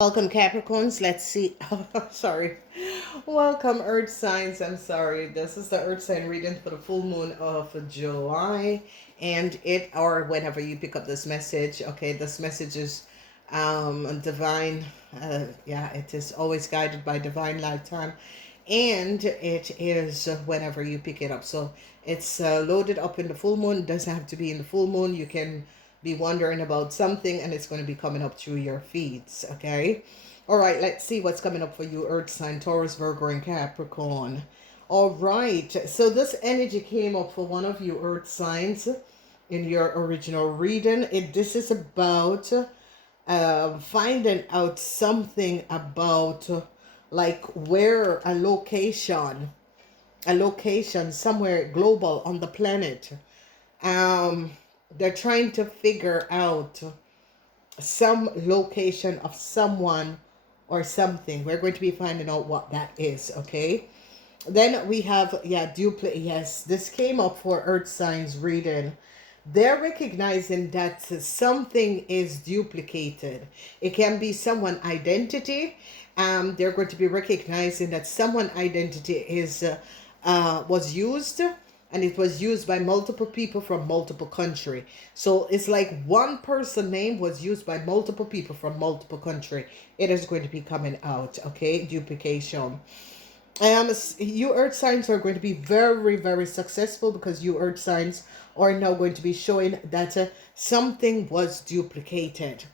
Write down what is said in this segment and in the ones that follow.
Welcome, Capricorns. Let's see. Sorry. Welcome, Earth signs. I'm sorry. This is the Earth sign reading for the full moon of July. And or whenever you pick up this message, okay, this message is divine. Yeah, it is always guided by divine lifetime. And it is whenever you pick it up. So it's loaded up in the full moon. It doesn't have to be in the full moon. You can be wondering about something and it's going to be coming up through your feeds. Okay, all right, let's see what's coming up for you, Earth sign, Taurus, Virgo, and Capricorn. All right, so this energy came up for one of you Earth signs in your original reading. This is about finding out something about like where a location somewhere global on the planet. They're trying to figure out some location of someone or something. We're going to be finding out what that is, okay? Then we have, yes, this came up for Earth signs reading. They're recognizing that something is duplicated. It can be someone identity. They're going to be recognizing that someone identity was used, and it was used by multiple people from multiple country. So it's like one person name was used by multiple people from multiple country. It is going to be coming out, okay? Duplication. You Earth signs are going to be very, very successful because you Earth signs are now going to be showing that something was duplicated.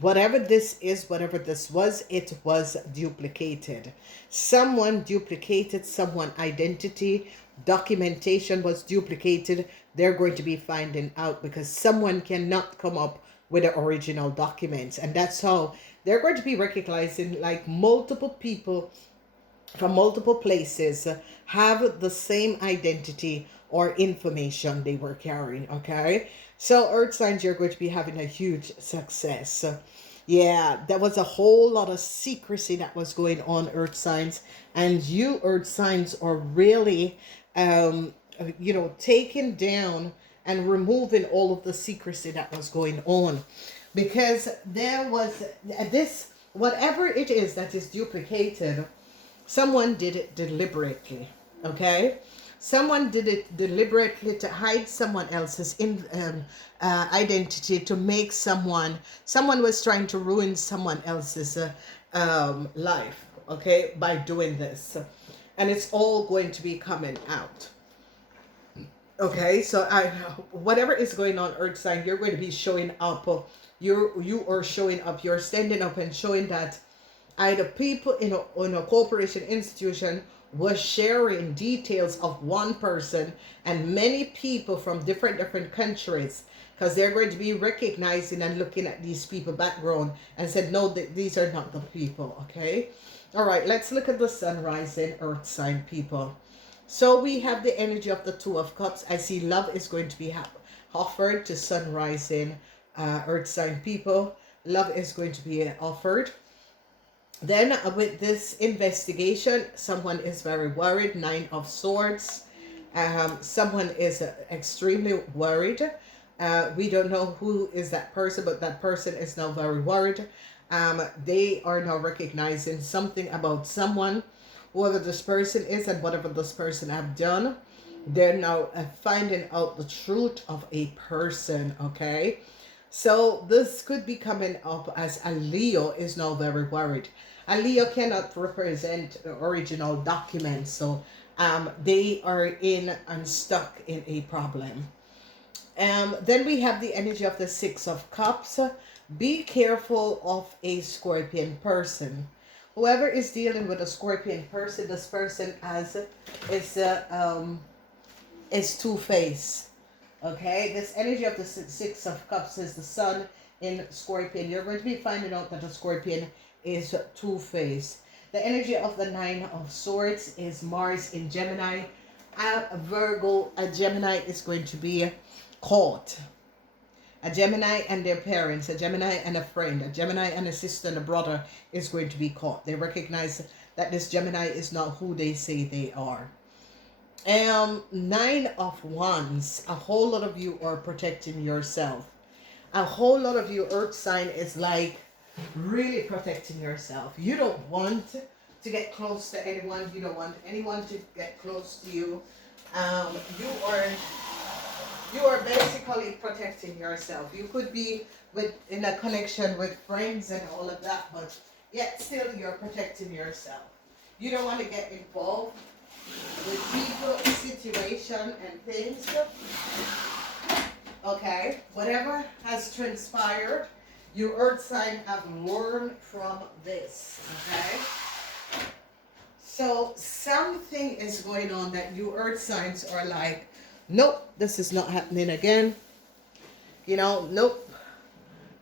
Whatever this is, whatever this was, it was duplicated. Someone duplicated someone identity. Documentation was duplicated. They're going to be finding out because someone cannot come up with the original documents. And that's how they're going to be recognizing like multiple people from multiple places have the same identity or information they were carrying, okay? So Earth signs, you're going to be having a huge success. Yeah, there was a whole lot of secrecy that was going on, Earth signs, and you Earth signs are really taking down and removing all of the secrecy that was going on, because there was this, whatever it is that is duplicated, someone did it deliberately, okay? Someone did it deliberately to hide someone else's identity, to make someone was trying to ruin someone else's life, okay, by doing this. And it's all going to be coming out. Okay, so whatever is going on, Earth sign, you're going to be showing up. You are showing up. You're standing up and showing that either people in a corporation institution was sharing details of one person and many people from different countries, because they're going to be recognizing and looking at these people background and said, no, these are not the people. Okay, all right, let's look at the sun rising Earth sign people. So we have the energy of the Two of Cups. I see love is going to be offered to sun rising Earth sign people. Love is going to be offered. Then with this investigation, someone is very worried. Nine of Swords. Someone is extremely worried. We don't know who is that person, but that person is now very worried. They are now recognizing something about someone, whoever this person is and whatever this person have done. They're now finding out the truth of a person, okay? So this could be coming up as a Leo is now very worried. A Leo cannot represent the original documents, so they are in and stuck in a problem. Then we have the energy of the Six of Cups. Be careful of a Scorpion person. Whoever is dealing with a Scorpion person, this person is two-faced. Okay, this energy of the Six of Cups is the sun in Scorpion. You're going to be finding out that the Scorpion is two-faced. The energy of the Nine of Swords is Mars in Gemini. A Gemini is going to be caught. A Gemini and their parents, a Gemini and a friend, a Gemini and a sister and a brother is going to be caught. They recognize that this Gemini is not who they say they are. Nine of Wands. A whole lot of you are protecting yourself. A whole lot of you Earth sign is like really protecting yourself. You don't want to get close to anyone. You don't want anyone to get close to you. Um, you are you are basically protecting yourself. You could be in a connection with friends and all of that, but yet still you're protecting yourself. You don't want to get involved with people, situation, and things. Okay, whatever has transpired, you earth sign have learned from this. Okay, so something is going on that you earth signs are like, nope, this is not happening again. You know, nope.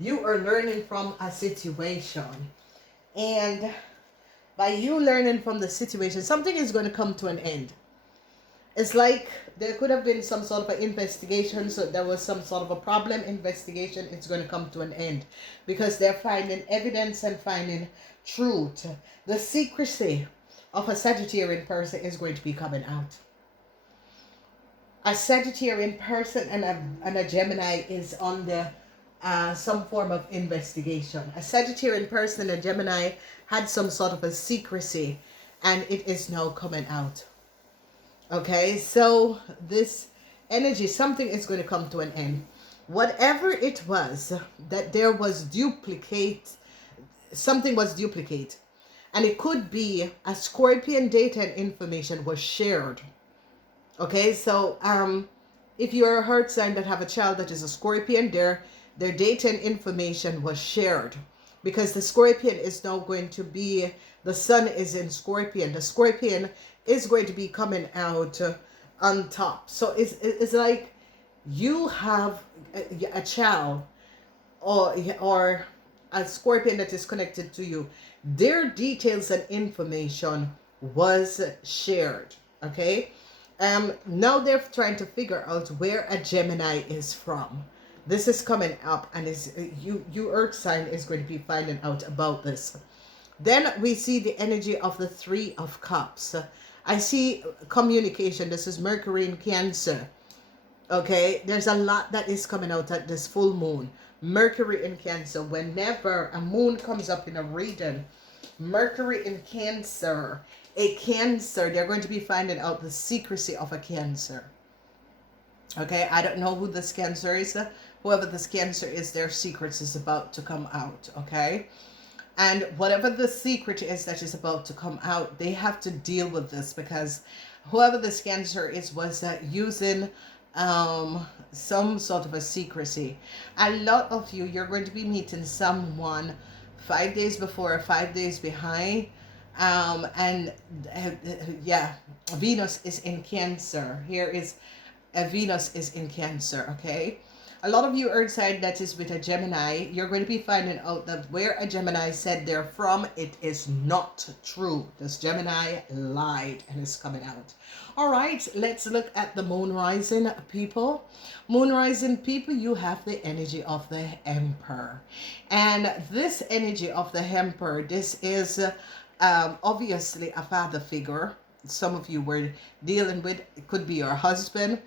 You are learning from a situation. And by you learning from the situation, something is going to come to an end. It's like there could have been some sort of an investigation, so there was some sort of a problem investigation. It's going to come to an end because they're finding evidence and finding truth. The secrecy of a Sagittarian person is going to be coming out. A Sagittarian person and a Gemini is under some form of investigation. A Sagittarian person and a Gemini had some sort of a secrecy, and it is now coming out. Okay, so this energy, something is going to come to an end. Whatever it was that there was something was duplicate. And it could be a Scorpion data and information was shared. Okay, so if you're a heart sign that have a child that is a Scorpion, their data and information was shared. Because the Scorpion is now going to be, the sun is in Scorpion. The Scorpion is going to be coming out on top. So it's like you have a child or a Scorpion that is connected to you. Their details and information was shared. Okay. Now they're trying to figure out where a Gemini is from. This is coming up, and is you earth sign is going to be finding out about this. Then we see the energy of the Three of Cups. I see communication. This is Mercury in Cancer. Okay, there's a lot that is coming out at this full moon. Mercury in Cancer. Whenever a moon comes up in a reading, Mercury in Cancer, a Cancer, they're going to be finding out the secrecy of a Cancer. Okay, I don't know who this Cancer is. Whoever this Cancer is, their secrets is about to come out. Okay, and whatever the secret is that is about to come out, they have to deal with this, because whoever this Cancer is was using some sort of a secrecy. A lot of you're going to be meeting someone 5 days before or 5 days behind. Yeah, Venus is in Cancer. Here is Venus is in Cancer. Okay, a lot of you earth sign that is with a Gemini, you're going to be finding out that where a Gemini said they're from, it is not true. This Gemini lied and is coming out. All right, let's look at the moon rising people. Moon rising people, you have the energy of the Emperor. And this energy of the Emperor, this is obviously a father figure. Some of you were dealing with, it could be your husband.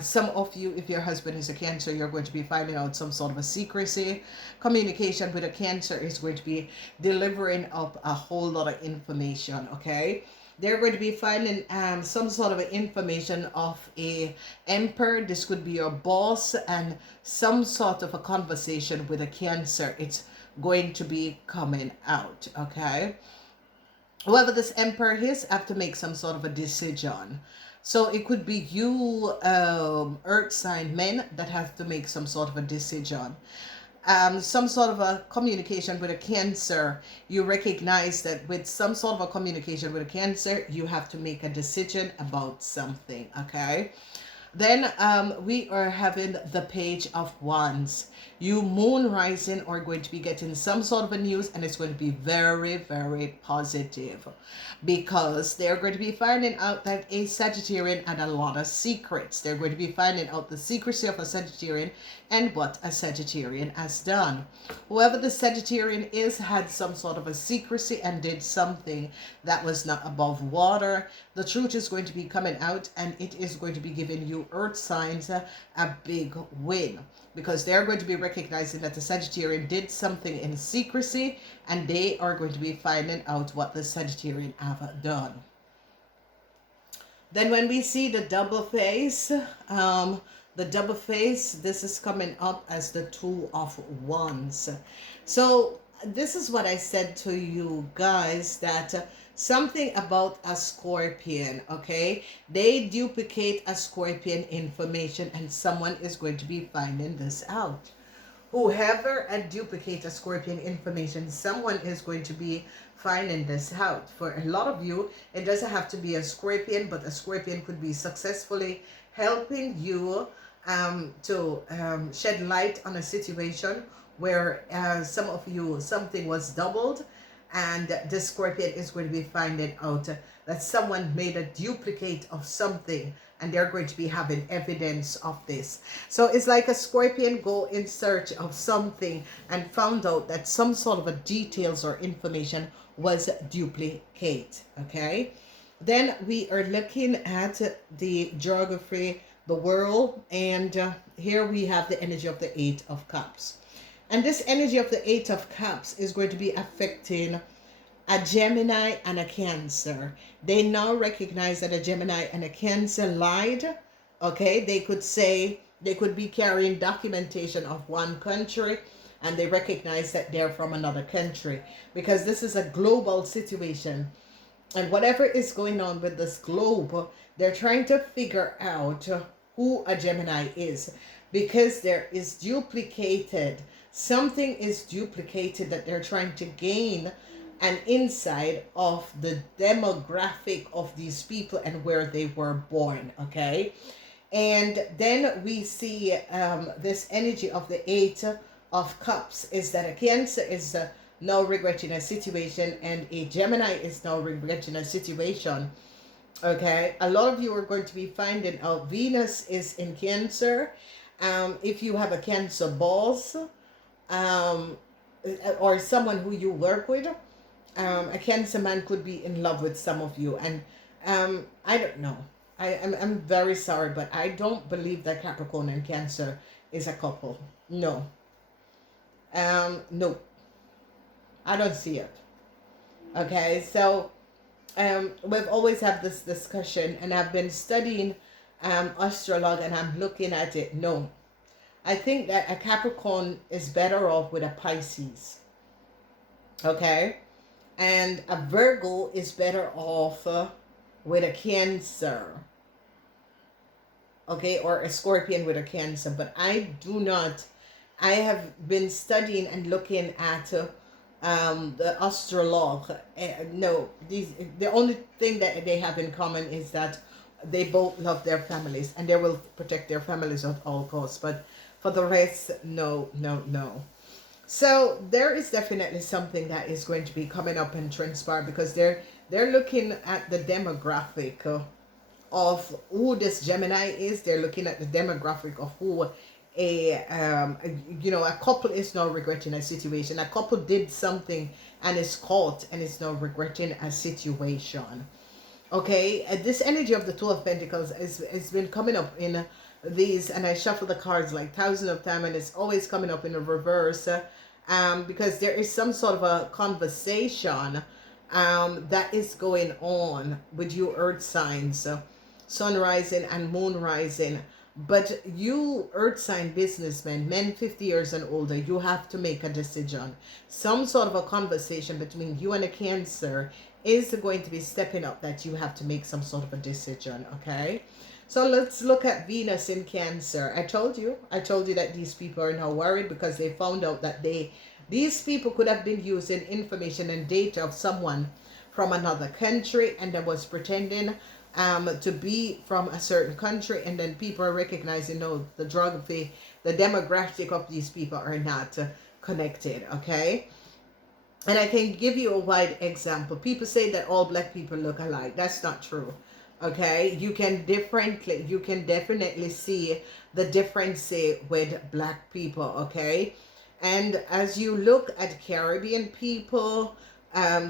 Some of you, if your husband is a Cancer, you're going to be finding out some sort of a secrecy. Communication with a Cancer is going to be delivering up a whole lot of information. Okay, they're going to be finding some sort of information of a Emperor. This could be your boss, and some sort of a conversation with a Cancer. It's going to be coming out. Okay, whoever this Emperor is, have to make some sort of a decision. So it could be you, earth sign men, that have to make some sort of a decision. Some sort of a communication with a Cancer. You recognize that with some sort of a communication with a Cancer, you have to make a decision about something. Okay. Then we are having the Page of Wands. You moon rising are going to be getting some sort of a news, and it's going to be very, very positive, because they're going to be finding out that a Sagittarian had a lot of secrets. They're going to be finding out the secrecy of a Sagittarian and what a Sagittarian has done. Whoever the Sagittarian is had some sort of a secrecy and did something that was not above water. The truth is going to be coming out, and it is going to be giving you earth signs a big win, because they're going to be recognizing that the Sagittarian did something in secrecy, and they are going to be finding out what the Sagittarian have done. Then when we see the double face, this is coming up as the Two of Wands. So this is what I said to you guys, that something about a Scorpion, okay? They duplicate a Scorpion information, and someone is going to be finding this out. Whoever duplicate a Scorpion information, someone is going to be finding this out. For a lot of you, it doesn't have to be a Scorpion, but a Scorpion could be successfully helping you to shed light on a situation where some of you, something was doubled, and the Scorpion is going to be finding out that someone made a duplicate of something, and they're going to be having evidence of this. So it's like a Scorpion go in search of something and found out that some sort of a details or information was duplicate. Okay, then we are looking at the geography, the world, and here we have the energy of the Eight of Cups. And this energy of the Eight of Cups is going to be affecting a Gemini and a Cancer. They now recognize that a Gemini and a Cancer lied. Okay, they could say, they could be carrying documentation of one country, and they recognize that they're from another country, because this is a global situation. And whatever is going on with this globe, they're trying to figure out who a Gemini is, because there is duplicated, something is duplicated, that they're trying to gain an insight of the demographic of these people and where they were born. Okay, and then we see this energy of the Eight of Cups is that a Cancer is now regretting a situation, and a Gemini is now regretting a situation. Okay, a lot of you are going to be finding out Venus is in Cancer. If you have a Cancer boss, or someone who you work with, a Cancer man could be in love with some of you, and I don't know. I'm very sorry, but I don't believe that Capricorn and Cancer is a couple. No. No. I don't see it. Okay, so we've always had this discussion, and I've been studying astrology, and I'm looking at it. No. I think that a Capricorn is better off with a Pisces. Okay? And a Virgo is better off with a Cancer. Okay? Or a Scorpion with a Cancer. But I have been studying and looking at the astrologue. No, the only thing that they have in common is that they both love their families, and they will protect their families at all costs. But for the rest, no. So there is definitely something that is going to be coming up and transpire, because they're looking at the demographic of who this Gemini is. They're looking at the demographic of who a couple is now regretting a situation. A couple did something and is caught and is now regretting a situation. Okay, this energy of the Two of Pentacles has been coming up in these, and I shuffle the cards like thousands of times, and it's always coming up in a reverse, because there is some sort of a conversation that is going on with you earth signs, sun rising and moon rising. But you earth sign businessmen, men 50 years and older, you have to make a decision. Some sort of a conversation between you and a Cancer is going to be stepping up, that you have to make some sort of a decision. Okay, so let's look at Venus in Cancer. I told you that these people are now worried, because they found out that these people could have been using information and data of someone from another country, and that was pretending to be from a certain country, and then people are recognizing, no, the geography, the demographic of these people are not connected. Okay, and I can give you a wide example. People say that all black people look alike. That's not true. Okay, you can definitely see the difference with black people. Okay, and as you look at Caribbean people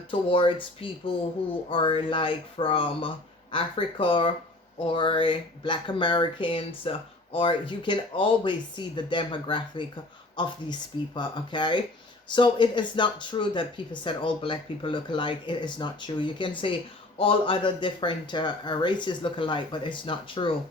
towards people who are like from Africa or Black Americans, or you can always see the demographic of these people, okay? So it is not true that people said all black people look alike. It is not true. You can say all other different races look alike, but it's not true.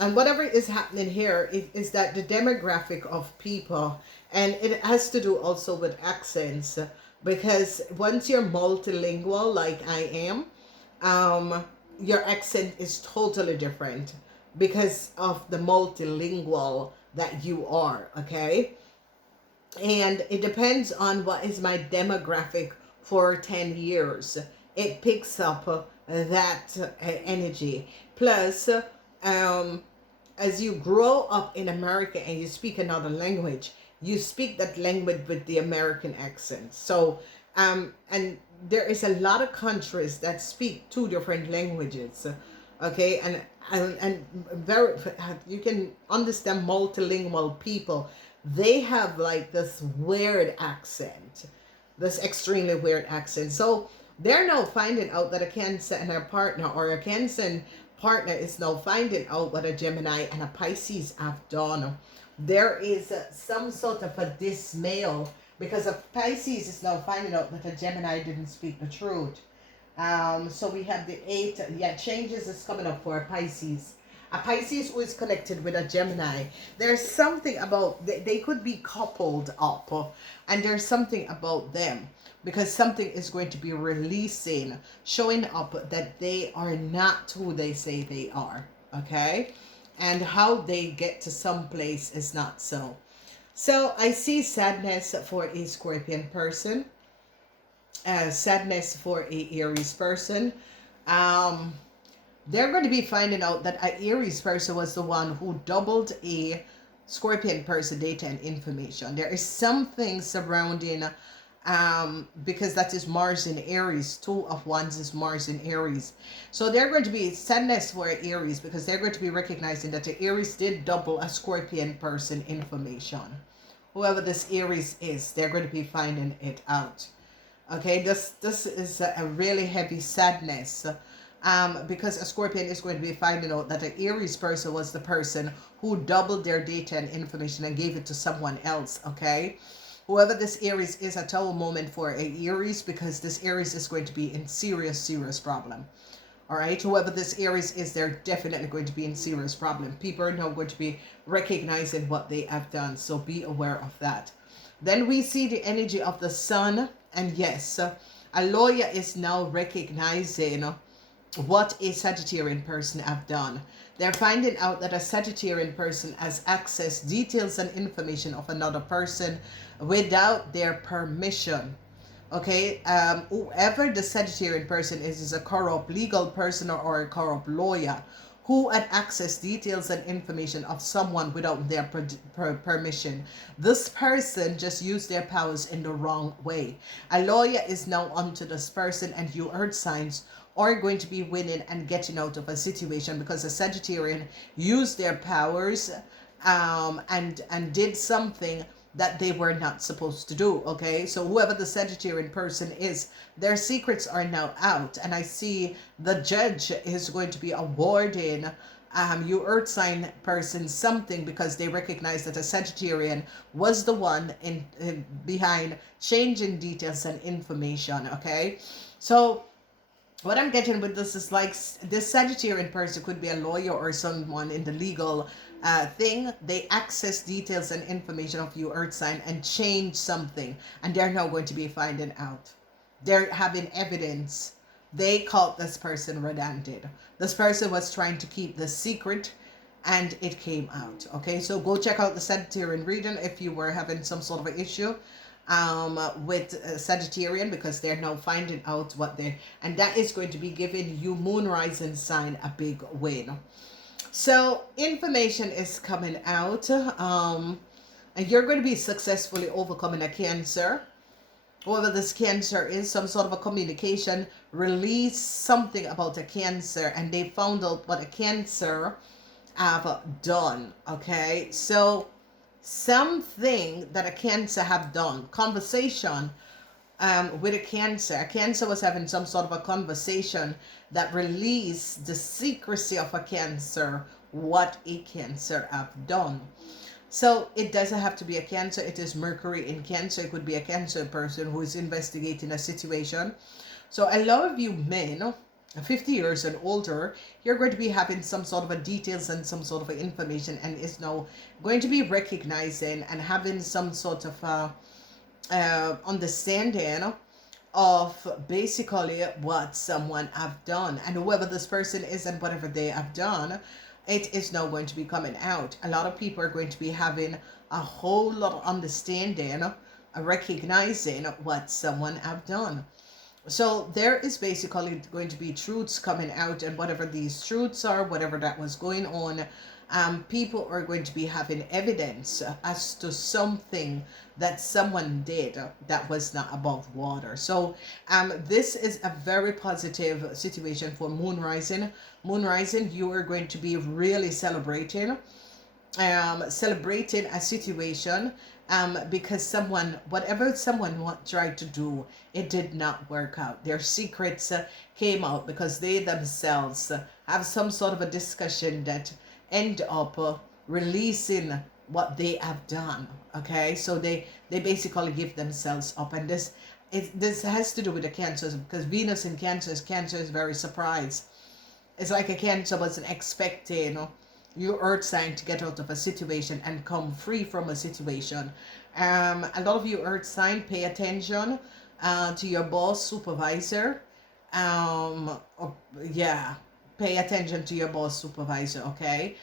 And whatever is happening here is that the demographic of people, and it has to do also with accents, because once you're multilingual like I am, your accent is totally different because of the multilingual that you are, okay? And it depends on what is my demographic for 10 years. It picks up that energy. Plus, as you grow up in America and you speak another language, you speak that language with the American accent. So, and there is a lot of countries that speak two different languages, okay? And very, you can understand multilingual people. They have like this weird accent, this extremely weird accent. So they're now finding out that a Cancer and a partner, or a Cancer partner is now finding out what a Gemini and a Pisces have done. There is some sort of a dismay because a Pisces is now finding out that a Gemini didn't speak the truth. So we have the 8, changes is coming up for a Pisces. A Pisces who is connected with a Gemini. There's something about, they could be coupled up, and there's something about them, because something is going to be releasing, showing up that they are not who they say they are, okay? And how they get to some place is not so. So I see sadness for a Scorpion person, sadness for a Aries person. They're going to be finding out that an Aries person was the one who doubled a Scorpion person data and information. There is something surrounding, because that is Mars in Aries. 2 of Wands is Mars in Aries. So they're going to be sadness for Aries, because they're going to be recognizing that the Aries did double a Scorpion person information. Whoever this Aries is, they're going to be finding it out. Okay, this is a really heavy sadness. Because a Scorpion is going to be finding out that an Aries person was the person who doubled their data and information and gave it to someone else, okay? Whoever this Aries is, a tower moment for a Aries, because this Aries is going to be in serious problem. All right, whoever this Aries is, they're definitely going to be in serious problem. People are now going to be recognizing what they have done, so be aware of that. Then we see the energy of the Sun, and yes, a lawyer is now recognizing what a Sagittarian person have done. They're finding out that a Sagittarian person has accessed details and information of another person without their permission. Okay, whoever the Sagittarian person is a corrupt legal person or a corrupt lawyer who had access details and information of someone without their permission. This person just used their powers in the wrong way. A lawyer is now onto this person, and you earth signs are going to be winning and getting out of a situation, because a Sagittarian used their powers and did something that they were not supposed to do, okay? So whoever the Sagittarian person is, their secrets are now out, and I see the judge is going to be awarding you earth sign person something, because they recognize that a Sagittarian was the one in behind changing details and information, okay? So what I'm getting with this is like this Sagittarian person could be a lawyer or someone in the legal thing. They access details and information of your earth sign and change something, and they're now going to be finding out. They're having evidence. They caught this person red-handed. This person was trying to keep the secret, and it came out. Okay, so go check out the Sagittarian reading if you were having some sort of an issue with Sagittarian, because they're now finding out what they, and that is going to be giving you Moonrising sign a big win. So information is coming out, and you're going to be successfully overcoming a Cancer. Whoever this Cancer is, some sort of a communication released something about a Cancer, and they found out what a Cancer have done. Okay, so something that a Cancer have done, conversation with a Cancer was having some sort of a conversation that released the secrecy of a Cancer, what a Cancer have done. So it doesn't have to be a Cancer. It is Mercury in Cancer. It could be a Cancer person who is investigating a situation. So a lot of you men, 50 years and older, you're going to be having some sort of a details and some sort of a information, and is now going to be recognizing and having some sort of understanding of basically what someone have done, and whoever this person is and whatever they have done, it is now going to be coming out. A lot of people are going to be having a whole lot of understanding, recognizing what someone have done. So there is basically going to be truths coming out, and whatever these truths are, whatever that was going on, people are going to be having evidence as to something that someone did that was not above water. So this is a very positive situation for Moonrising. Moonrising, you are going to be really celebrating a situation, because whatever someone tried to do, it did not work out. Their secrets came out because they themselves have some sort of a discussion that end up releasing what they have done. Okay, so they basically give themselves up, and this has to do with the Cancers, because Venus in Cancer is very surprised. It's like a Cancer wasn't expecting your earth sign to get out of a situation and come free from a situation. A lot of you earth sign, pay attention to your boss, supervisor. Yeah, pay attention to your boss, supervisor, okay?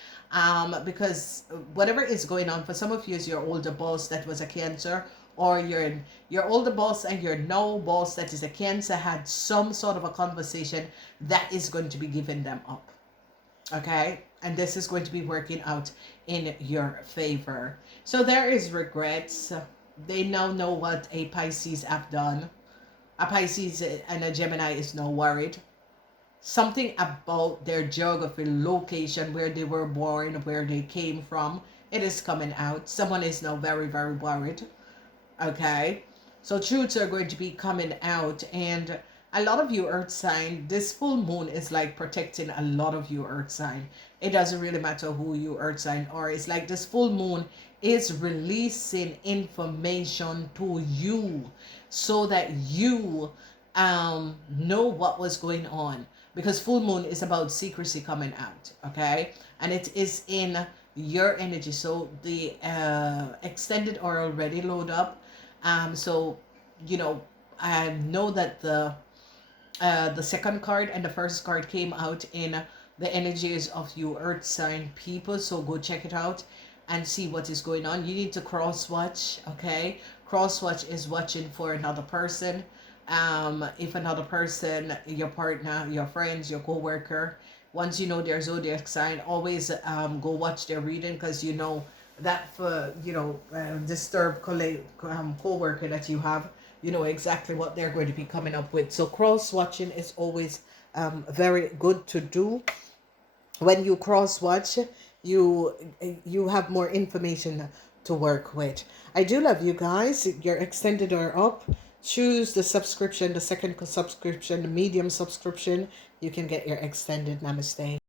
Because whatever is going on, for some of you is your older boss that was a Cancer, or your older boss and your now boss that is a Cancer had some sort of a conversation that is going to be giving them up. Okay, and this is going to be working out in your favor. So there is regrets. They now know what a Pisces have done. A Pisces and a Gemini is now worried. Something about their geography, location, where they were born, where they came from, it is coming out. Someone is now very, very worried. Okay, so truths are going to be coming out, and a lot of you earth sign, this full moon is like protecting a lot of you earth sign. It doesn't really matter who you earth sign are. It's like this full moon is releasing information to you so that you know what was going on, because full moon is about secrecy coming out. Okay, and it is in your energy, so the extended are already load up. So I know that the second card and the first card came out in the energies of you earth sign people, so go check it out and see what is going on. You need to cross watch. Okay, cross watch is watching for another person. If another person, your partner, your friends, your co-worker, once you know their zodiac sign, always go watch their reading, because you know that for disturbed co-worker that you have, you know exactly what they're going to be coming up with. So cross watching is always very good to do. When you cross watch, you have more information to work with. I do love you guys. Your extended are up. Choose the subscription, the second subscription, the medium subscription. You can get your extended. Namaste.